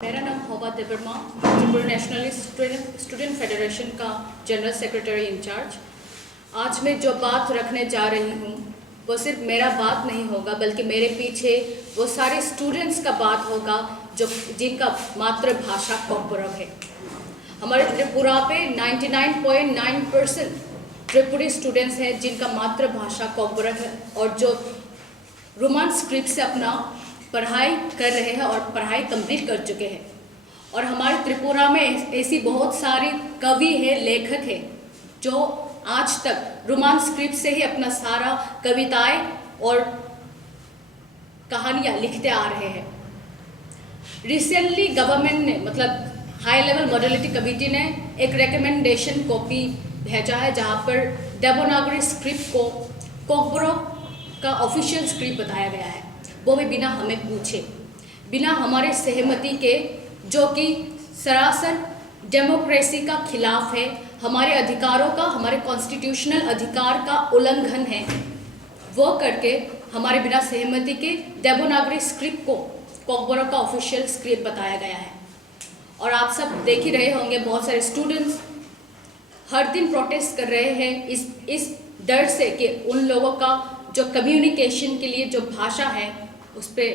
मेरा नाम होबा Debbarma, Tripura national student federation का जनरल सेक्रेटरी इंचार्ज। आज मैं जो बात रखने जा रही हूँ वो सिर्फ मेरा बात नहीं होगा, बल्कि मेरे पीछे वो सारे स्टूडेंट्स का बात होगा जो जिनका मातृभाषा कोकबरक है। हमारे त्रिपुरा पे 99.9% त्रिपुरी स्टूडेंट्स हैं जिनका मातृभाषा कोकबरक है और जो रोमन स्क्रिप्ट से अपना पढ़ाई कर रहे हैं और पढ़ाई कंप्लीट कर चुके हैं। और हमारे त्रिपुरा में ऐसी बहुत सारी कवि हैं, लेखक हैं जो आज तक रोमन स्क्रिप्ट से ही अपना सारा कविताएं और कहानियां लिखते आ रहे हैं। रिसेंटली गवर्नमेंट ने मतलब हाई लेवल मॉडलिटी कमेटी ने एक रिकमेंडेशन कॉपी भेजा है जहां पर देवनागरी स्क्रिप्ट को कोकबरक का ऑफिशियल स्क्रिप्ट बताया गया है, वो भी बिना हमें पूछे, बिना हमारे सहमति के, जो कि सरासर डेमोक्रेसी का खिलाफ है, हमारे अधिकारों का, हमारे कॉन्स्टिट्यूशनल अधिकार का उल्लंघन है। वो करके हमारे बिना सहमति के देवनागरी स्क्रिप्ट को कोकबरक का ऑफिशियल स्क्रिप्ट बताया गया है। और आप सब देख ही रहे होंगे, बहुत सारे स्टूडेंट्स हर दिन प्रोटेस्ट कर रहे हैं इस डर से कि उन लोगों का जो कम्युनिकेशन के लिए जो भाषा है उस पर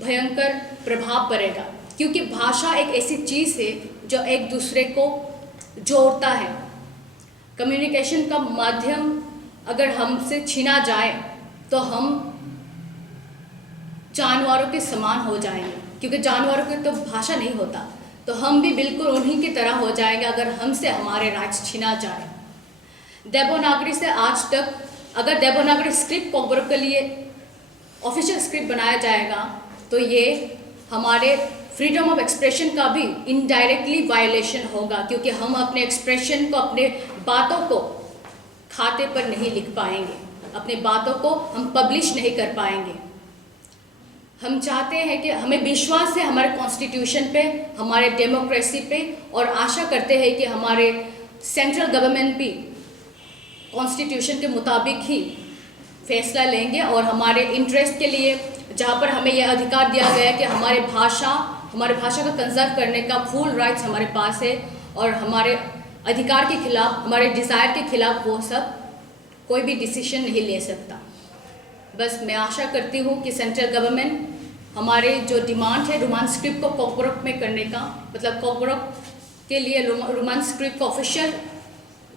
भयंकर प्रभाव पड़ेगा, क्योंकि भाषा एक ऐसी चीज़ है जो एक दूसरे को जोड़ता है। कम्युनिकेशन का माध्यम अगर हमसे छीना जाए तो हम जानवरों के समान हो जाएंगे, क्योंकि जानवरों की तो भाषा नहीं होता, तो हम भी बिल्कुल उन्हीं की तरह हो जाएंगे अगर हमसे हमारे राइट्स छीना जाए। देवनागरी से आज तक अगर देवनागरी स्क्रिप्ट कोकबरक के लिए ऑफिशियल स्क्रिप्ट बनाया जाएगा तो ये हमारे फ्रीडम ऑफ एक्सप्रेशन का भी इनडायरेक्टली वायलेशन होगा, क्योंकि हम अपने एक्सप्रेशन को, अपने बातों को खाते पर नहीं लिख पाएंगे, अपने बातों को हम पब्लिश नहीं कर पाएंगे। हम चाहते हैं कि हमें विश्वास है हमारे कॉन्स्टिट्यूशन पे, हमारे डेमोक्रेसी पे, और आशा करते हैं कि हमारे सेंट्रल गवर्नमेंट भी कॉन्स्टिट्यूशन के मुताबिक ही फैसला लेंगे और हमारे इंटरेस्ट के लिए, जहाँ पर हमें यह अधिकार दिया गया है कि हमारे भाषा को कंजर्व करने का फुल राइट्स हमारे पास है, और हमारे अधिकार के खिलाफ, हमारे डिज़ायर के खिलाफ वो सब कोई भी डिसीजन नहीं ले सकता। बस मैं आशा करती हूँ कि सेंट्रल गवर्नमेंट हमारे जो डिमांड है रोमन स्क्रिप्ट को कोकबरक में करने का, मतलब कोकबरक के लिए रोमन स्क्रिप्ट को ऑफिशियल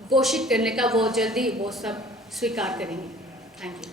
घोषित करने का, वो जल्दी वो सब स्वीकार करेंगे। Thank you.